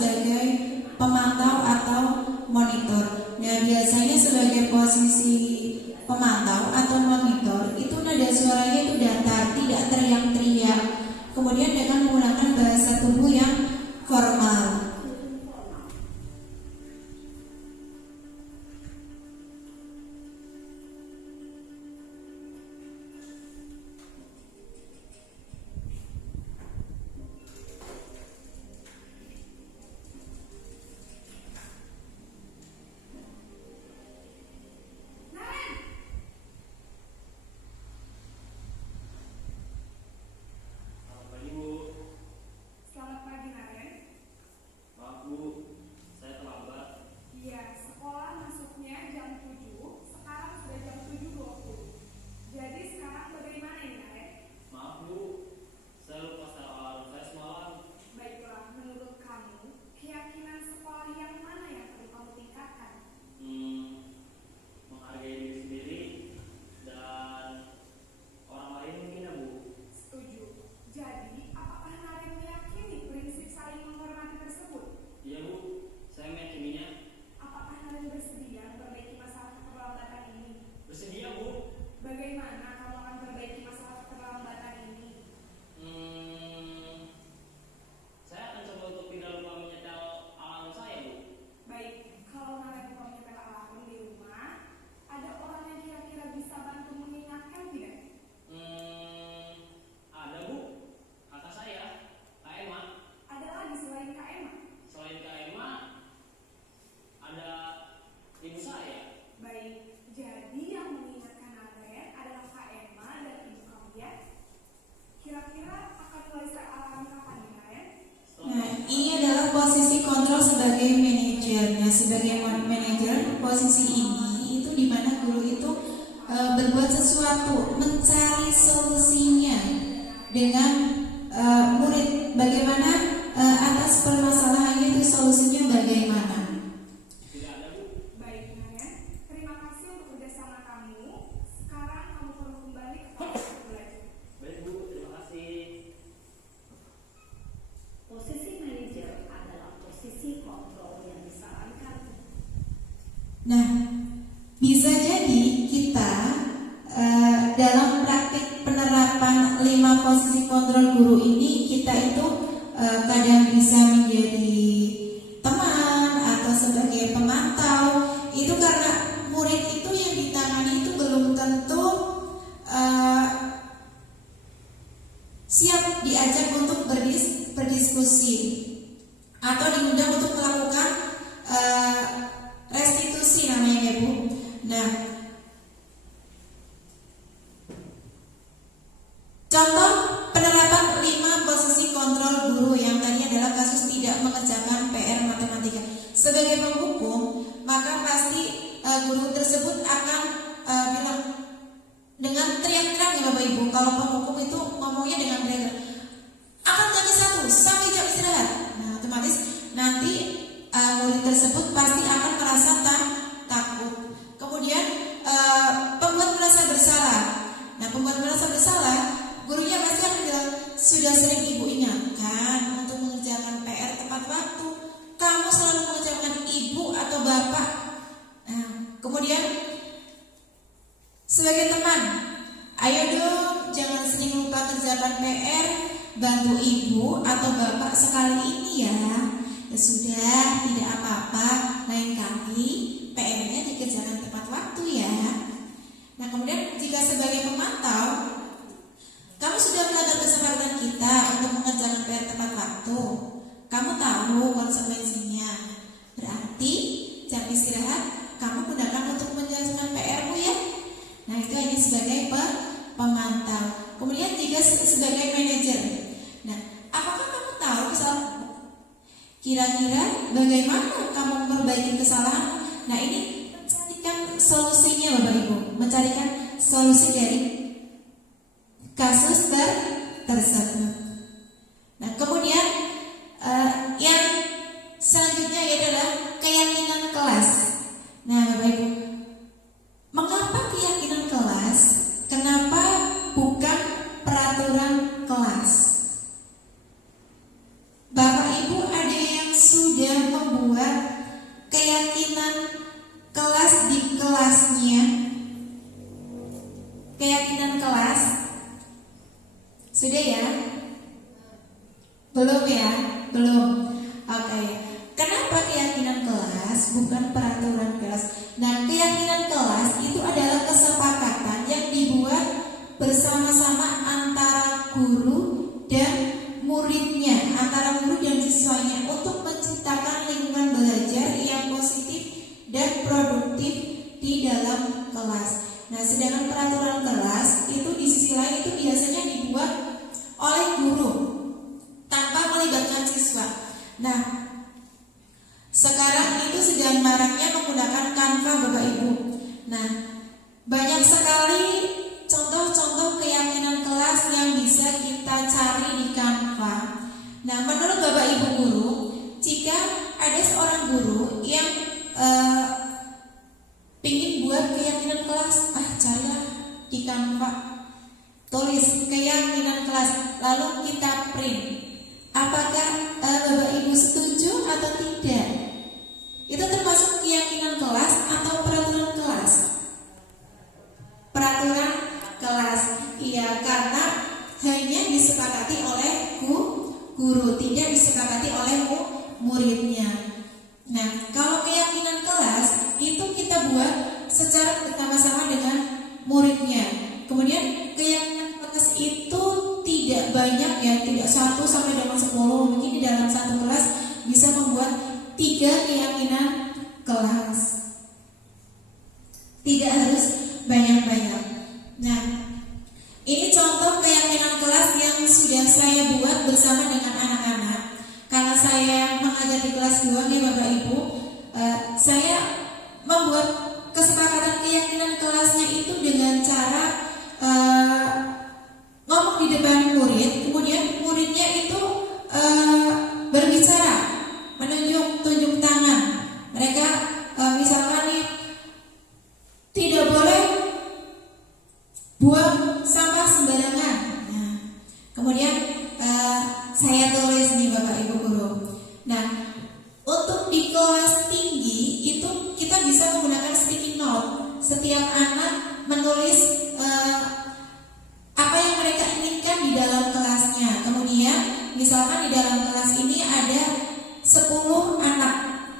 sebagai pemantau atau monitor. Nah, biasanya sebagai posisi pemantau atau monitor itu nada suaranya itu datar, tidak teriak-teriak. Kemudian dengan menggunakan bahasa tubuh yang formal. Selamat pagi, Naren. Maaf Bu, saya terlambat. Iya, sekolah masuknya jam 7, sekarang sudah jam 7.20. Jadi sekarang bagaimana ini, Naren? Maaf Bu, saya lupa setel alarm saya semalam. Baiklah, menurut kamu, keyakinan sekolah yang mana yang perlu kamu tingkatkan? Menghargai diri sendiri dan orang lain mungkin ya Bu. Setuju. Jadi, apakah Naren meyakini prinsip saling menghormati tersebut? Iya Bu, saya meyakininya. Apakah Naren bersedia memperbaiki masalah keterlambatan ini? Bersedia Bu. Bagaimana kamu akan memperbaiki masalah keterlambatan ini? Saya akan coba untuk tidak lupa menyetel alarm saya Bu. Baik, kalau Naren lupa menyetel alarm di rumah, ada orang yang kira-kira bisa bantu mengingatkan tidak? Ada Bu, kakak saya, Kak Emma. Ada lagi selain Kak Emma? Selain Kak Emma, ada ibu saya. Baik, jadi yang mengingatkan Naren adalah Kak Emma dan ibu kamu ya? Kira-kira akan mulai set alarm kapan nih, Naren? Nah, ini adalah posisi kontrol sebagai manajer. Nah, sebagai manajer, posisi ini itu di mana guru itu berbuat sesuatu, mencari solusinya dengan murid. Bagaimana atas permasalahannya itu solusinya bagaimana? Tidak ada Bu. Baik, Naren. Terima kasih untuk kerjasama kamu. Sekarang kamu perlu kembali ke kelas belajar. Baik Bu, terima kasih. Posisi manajer adalah posisi kontrol yang disarankan. Nah, bisa jadi kita dalam praktik penerapan 5 posisi kontrol guru ini kita itu kadang bisa menjadi teman atau sebagai pemantau. Itu karena murid itu yang ditangani itu belum tentu siap diajak untuk berdiskusi atau diundang untuk melakukan restitusi namanya ya Bu. Nah, contoh penerapan 5 posisi kontrol guru yang tadi adalah kasus tidak mengerjakan PR matematika. Sebagai penghukum, maka pasti guru tersebut akan bilang dengan teriak-teriak ya Bapak Ibu. Kalau penghukum itu ngomongnya dengan teriak, akan jam 1 sampai jam istirahat. Nah, otomatis nanti murid tersebut pasti akan merasa takut. Kemudian pembuat merasa bersalah. Nah, pembuat merasa bersalah, gurunya pasti akan bilang, sudah sering Ibu ingatkan untuk mengerjakan PR tepat waktu. Kamu selalu mengerjakan Ibu atau Bapak. Nah, kemudian sebagai teman, ayo dong jangan sering lupa kerjakan PR, bantu Ibu atau Bapak sekali ini ya. Ya sudah, tidak apa-apa, lain kali PR-nya dikerjakan tepat waktu ya. Nah, kemudian jika sebagai pemantau, kamu sudah melanggar kesepakatan kita untuk mengerjakan PR tepat waktu. Kamu tahu konsekuensinya. Berarti jam istirahat kamu gunakan untuk menyelesaikan PR-mu ya. Nah, itu hanya sebagai pemantau. Kemudian jika sebagai manajer. Nah, apakah kamu tahu kesalahan? Kira-kira bagaimana kamu memperbaiki kesalahan? Nah, ini mencarikan solusinya Bapak Ibu. Mencarikan solusi dari kasus tersebut. Nah, kemudian yang selanjutnya adalah keyakinan kelas. Nah, Bapak Ibu, mengapa keyakinan kelas? Kenapa bukan peraturan kelas? Bapak Ibu ada yang sudah keyakinan kelas? Sudah ya? Belum ya? Belum. Oke. Kenapa keyakinan kelas bukan peraturan kelas? Nah, keyakinan kelas itu adalah kesepakatan yang dibuat bersama-sama antara guru dan muridnya, antara guru dan siswanya untuk menciptakan lingkungan belajar yang positif dan produktif di dalam kelas. Nah, sedangkan peraturan kelas itu di sisi lain itu biasanya dibuat oleh guru tanpa melibatkan siswa. Nah, sekarang itu sedang maraknya menggunakan Canva, Bapak Ibu. Nah, banyak sekali contoh-contoh keyakinan kelas yang bisa kita cari di Canva. Nah, menurut Bapak Ibu guru, jika ada seorang guru yang ingin buat keyakinan kelas, carilah di Canva, tulis keyakinan kelas, lalu kita print. Apakah Bapak Ibu setuju atau tidak? Itu termasuk keyakinan kelas atau peraturan kelas? Peraturan kelas, iya, karena hanya disepakati oleh guru, tidak disepakati oleh muridnya. Nah, kalau keyakinan kelas itu kita buat secara bersama-sama dengan muridnya. Kemudian keyakinan kelas itu tidak banyak ya, tidak 1 sampai dengan 10. Mungkin di dalam satu kelas bisa membuat 3 keyakinan kelas. Tidak harus banyak-banyak. Nah, ini contoh keyakinan kelas yang sudah saya buat bersama dengan anak-anak. Karena saya mengajar di kelas 2 nih Bapak Ibu, saya membuat kesepakatan keyakinan kelasnya itu dengan cara ngomong di depan murid, kemudian muridnya itu berbicara, tunjuk tangan. Mereka misalkan nih, tidak boleh buang sampah sembarangan. Nah, kemudian saya tulis nih Bapak Ibu guru. Nah, untuk di kelas tinggi itu kita bisa menggunakan sticky note. Setiap anak menulis apa yang mereka inginkan di dalam kelasnya. Kemudian misalkan di dalam kelas ini ada 10 anak.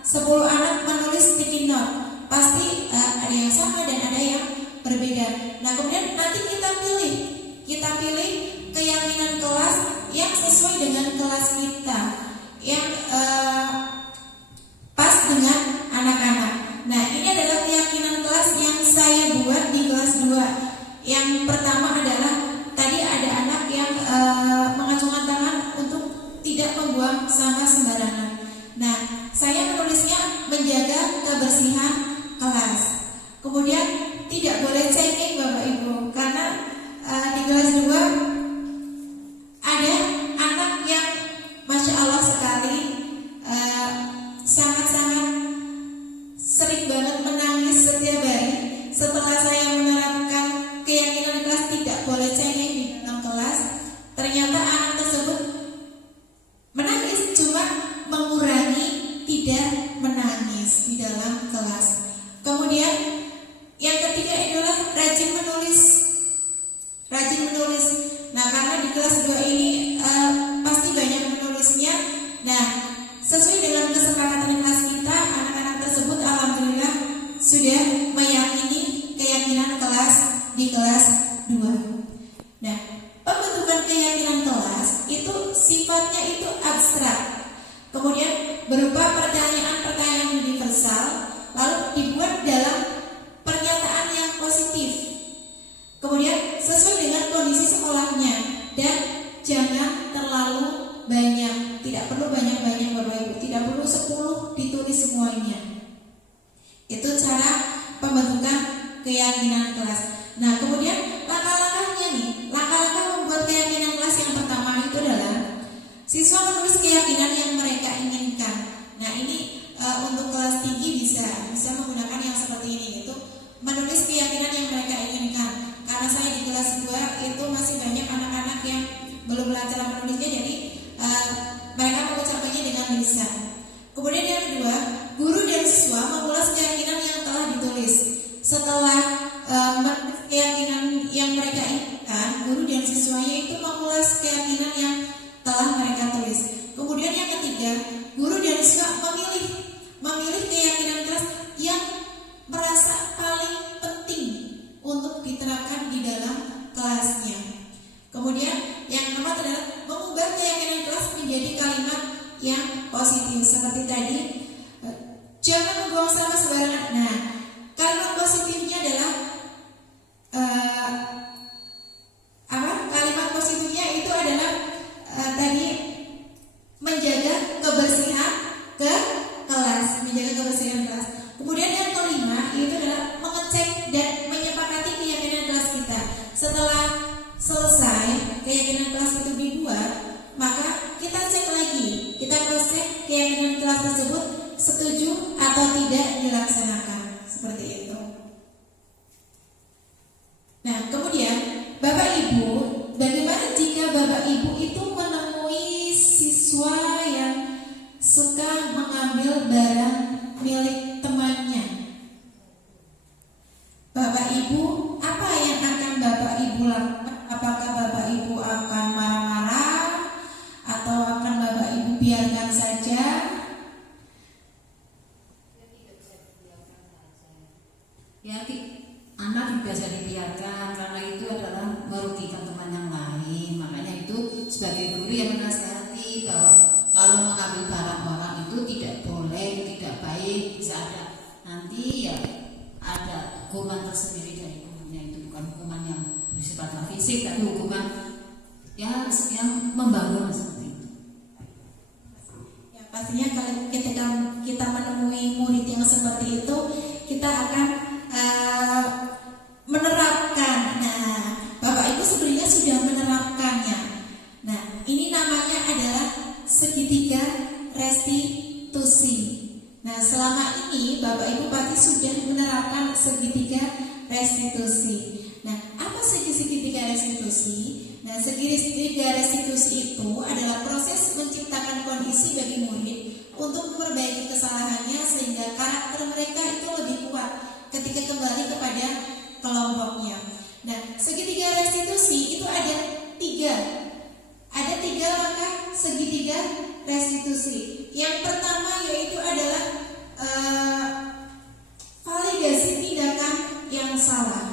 10 anak menulis sticky note. Pasti ada yang sama dan ada yang berbeda. Nah, kemudian nanti kita pilih keyakinan kelas yang sesuai dengan kelas kita, yang pas dengan anak-anak. Nah, ini adalah keyakinan kelas yang saya buat di kelas 2. Yang pertama adalah tadi ada anak yang mengacungkan tangan untuk tidak membuang sampah sembarangan. Nah, saya menulisnya menjaga kebersihan kelas. Kemudian tidak boleh cengeng Bapak Ibu, karena di kelas 2 ada anak yang Masya Allah sekali sangat-sangat sering banget menangis setiap hari. Setelah saya menerapkan keyakinan kelas tidak boleh cengeng di dalam kelas, ternyata anak tersebut menangis, cuma mengurangi tidak menangis di dalam kelas. Kemudian yang ketiga adalah rajin menulis. Nah, karena di kelas 2 ini pasti banyak menulisnya. Nah, sesuai dengan kesepakatan kelas kita, anak-anak tersebut alhamdulillah sudah meyakini keyakinan kelas di kelas 2. Nah, pembentukan keyakinan kelas itu sifatnya itu abstrak. Kemudian berupa pertanyaan-pertanyaan universal, lalu dibuat dalam pernyataan yang positif. Kemudian sesuai dengan kondisi sekolahnya dan jangan terlalu banyak. Tidak perlu banyak-banyak Bapak Ibu. Tidak perlu 10 ditulis semuanya. Itu cara pembentukan keyakinan kelas. Nah, kemudian langkah-langkahnya nih. Langkah-langkah membuat keyakinan kelas yang pertama itu adalah siswa menulis keyakinan yang mereka inginkan. Nah, ini untuk kelas tinggi bisa menggunakan yang seperti ini, yaitu menulis keyakinan yang mereka inginkan. Karena saya di kelas 2 itu masih banyak anak-anak yang belum belajar menulisnya, jadi mereka mengucapkannya dengan lisan. Kemudian yang kedua, guru dan hal tersebut setuju atau tidak dilaksanakan. Seperti itu. Nah, kemudian Bapak Ibu, bagaimana jika Bapak Ibu itu menemui siswa yang suka mengambil barang milik temannya? Bapak Ibu, apa yang akan Bapak Ibu lakukan? Apakah Bapak Ibu akan marah-marah atau akan Bapak Ibu biarkan saja? Ya, anak biasa dibiarkan karena itu adalah merugikan teman yang lain. Makanya itu sebagai guru yang menasihati bahwa kalau mengambil barang orang itu tidak boleh, tidak baik, bisa ada nanti ya ada hukuman tersendiri dari gurunya. Itu bukan hukuman yang bersifat fisik, tapi hukuman yang membangun seperti itu. Ya, pastinya kalau ketika kita menemui murid yang seperti itu, kita akan menerapkan. Nah, Bapak Ibu sebenarnya sudah menerapkannya. Nah, ini namanya adalah segitiga restitusi. Nah, selama ini Bapak Ibu pasti sudah menerapkan segitiga restitusi. Nah, apa segitiga restitusi? Nah, segitiga restitusi itu adalah proses menciptakan kondisi bagi murid untuk memperbaiki kesalahannya sehingga karakter mereka itu lebih kuat ketika kembali kepada kelompoknya. Nah, segitiga restitusi itu ada tiga langkah segitiga restitusi. Yang pertama yaitu adalah validasi tindakan yang salah.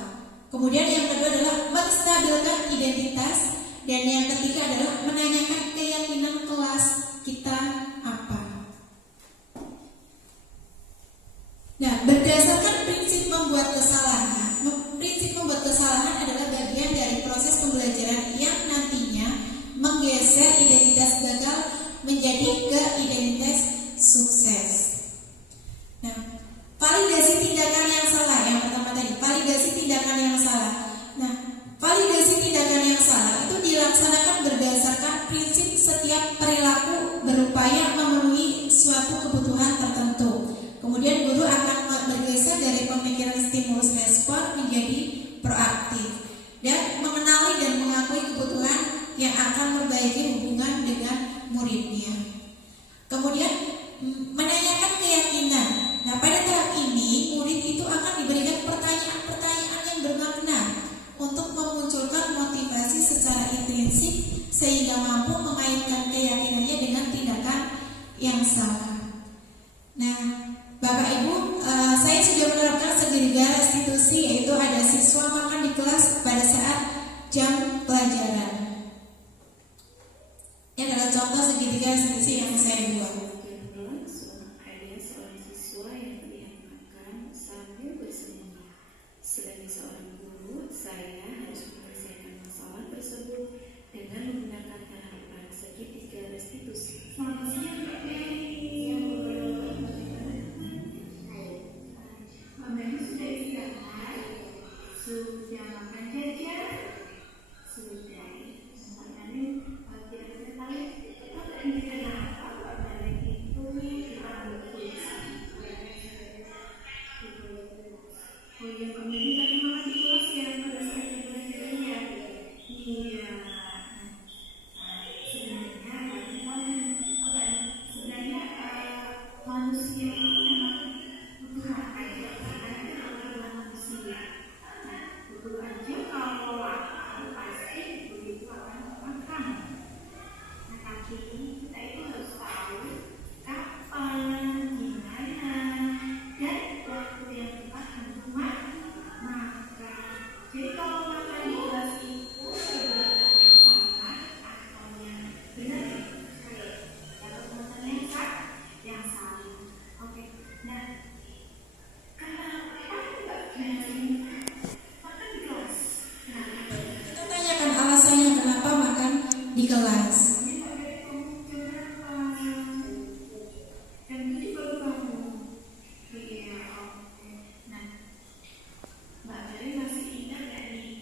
Kemudian yang kedua adalah menstabilkan identitas, dan yang ketiga adalah menanyakan keyakinan kelas kita apa. Nah, berdasarkan prinsip membuat kesalahan adalah bagian dari proses pembelajaran yang nantinya menggeser identitas gagal menjadi ke identitas sukses. Nah, validasi tindakan yang salah yang pertama tadi, validasi tindakan yang salah. Nah, validasi tindakan yang salah itu dilaksanakan berdasarkan prinsip setiap perilaku berupaya memenuhi suatu kebutuhan tertentu. Kemudian guru akan bergeser dari pemikiran stimulus respon menjadi proaktif dan mengenali dan mengakui kebutuhan yang akan memperbaiki hubungan dengan muridnya. Kemudian menanyakan keyakinan. Nah, pada tahap ini murid itu akan diberikan pertanyaan-pertanyaan yang bermakna untuk memunculkan motivasi secara intrinsik sehingga mampu mengaitkan keyakinannya dengan tindakan yang salah. Nah, Bapak Ibu, saya sudah menerapkan segitiga restitusi, yaitu ada siswa makan di kelas pada saat jam pelajaran. Ini adalah contoh segitiga restitusi yang saya buat. Ada seorang siswa yang terlihat makan sambil bersembunyi. Sebagai seorang guru, saya harus menyelesaikan masalah tersebut dengan menggunakan tahapan segitiga restitusi. Selamat siang, Pak Ferry. Mamanya sudah istirahat? Sudah makan jajan? Sudah. Makanya kira-kira kalian tahu ini kenapa Pak Ferry itu dipanggil polisi? Oh iya, kemudian tadi makan di kelas yang pada saat yang belajarnya. Iya. Sebenarnya manusia itu memang butuh makan ya, karena kita adalah manusia. Nah, butuh aja kalau lapar pasti begitu akan makan. Nah, tapi kita itu harus tahu kapan, gimana, dan waktu yang tepat untuk makan. Jadi kalau makan di kelas itu sebenarnya yang salah atau yang benar, atau teman-teman yang salah. Oke, nah kenapa nggak jadi makan di kelas? Kita tanyakan alasannya kenapa makan di kelas. Dan itu baru kamu. Iya, oke. Nah, Mbak Ferry masih ingat nggak nih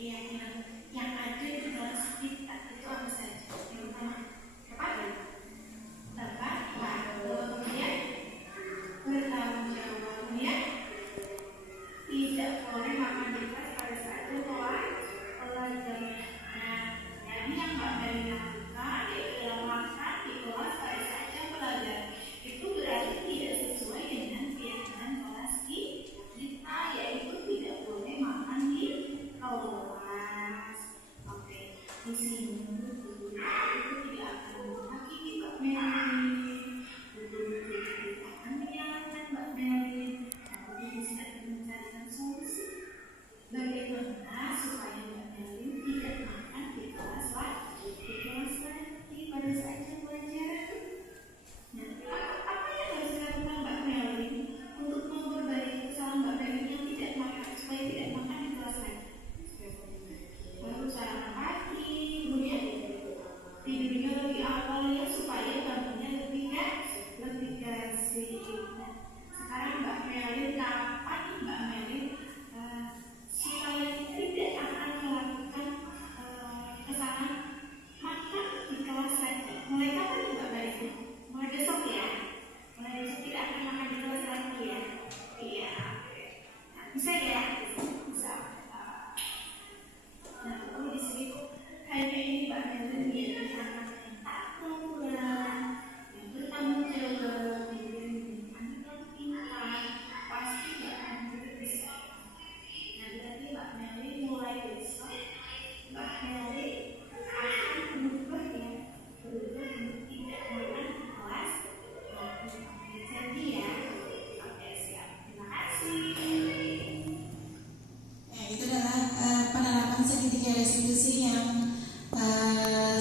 segitiga restitusi yang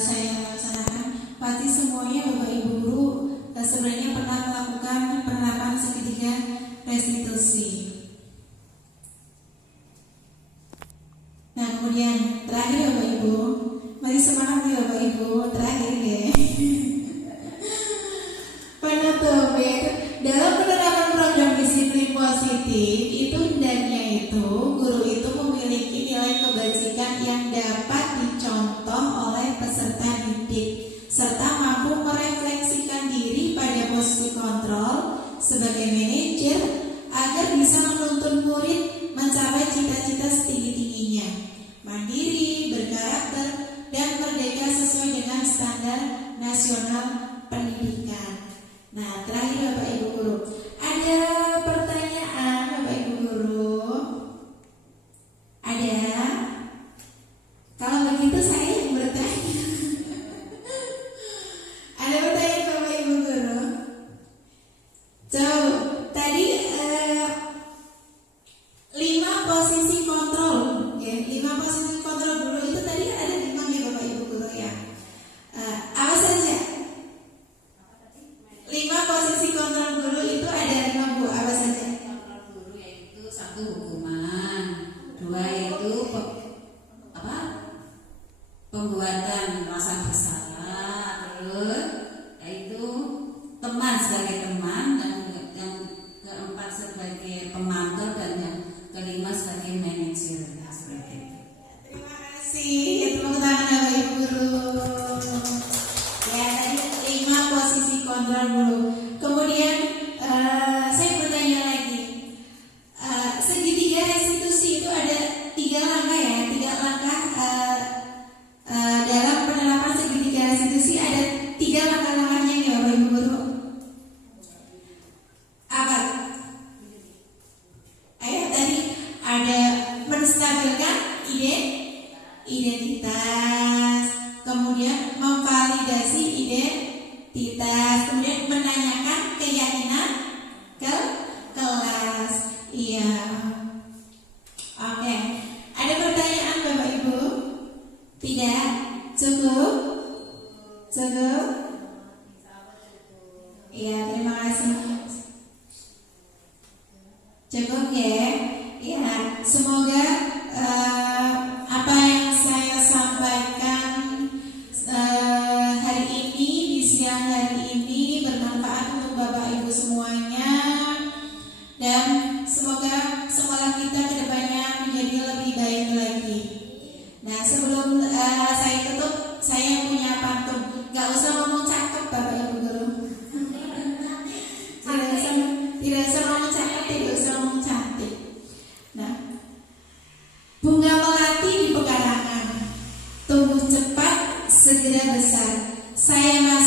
saya laksanakan, pasti semuanya Bapak Ibu guru sebenarnya pernah melakukan penerapan segitiga restitusi. Nah, kemudian terakhir Bapak Ibu, mari semangat nih Bapak Ibu, terakhir ya. Penutup ya. Dalam penerapan program disiplin positif itu hendaknya itu guru itu memiliki nilai kebajikan yang dapat dicontoh oleh peserta didik serta mampu merefleksikan diri pada posisi kontrol sebagai manajer agar bisa menuntun murid mencapai cita-cita setinggi-tingginya, mandiri, berkarakter, dan merdeka sesuai dengan standar nasional pendidikan. Nah, terakhir Bapak Ibu guru, ada pertanyaan Bapak Ibu guru? Ada? Kalau begitu saya yang bertanya. Ada pertanyaan Bapak Ibu guru? Coba tadi 5 posisi kontrol, ya, 5 posisi kontrol guru itu tadi ada 5 ya Bapak Ibu guru ya. Apa saja? 5 posisi kontrol guru itu ada 5 Bu, apa saja? Kontrol guru yaitu 1 hukuman, 2 yaitu pembuatan rasa bersalah, terus yaitu teman sebagai teman, dan yang keempat sebagai pemantau, dan yang kelima sebagai manajer. Seperti itu. Terima kasih. Tepuk tangan Bapak Ibu guru. Ya, tadi 5 posisi kontrol guru. Kemudian saya bertanya lagi. Segitiga restitusi itu ada 3 langkah ya, 3 langkah dalam penerapan segitiga restitusi ada 3 langkah-langkahnya ya Bapak Ibu guru. Apa? Ayo tadi ada menstabilkan identitas, kemudian memvalidasi identitas, kemudian menanyakan keyakinan ke kelas. Iya. Oke. Ada pertanyaan Bapak Ibu? Tidak? Cukup? Cukup? Iya, terima kasih. Cukup ya? Ya, semoga apa yang saya sampaikan hari ini di siang hari ini bermanfaat untuk Bapak Ibu semuanya, dan semoga sekolah kita kedepannya menjadi lebih baik lagi. Nah, sebelum saya tutup, saya punya pantun. Gak usah ngomong cakep Bapak Ibu guru. Tidak usah ngomong cakep, tidak usah ngomong cantik. Nah, bunga melati di pekarangan, tumbuh cepat, segera besar. Saya masih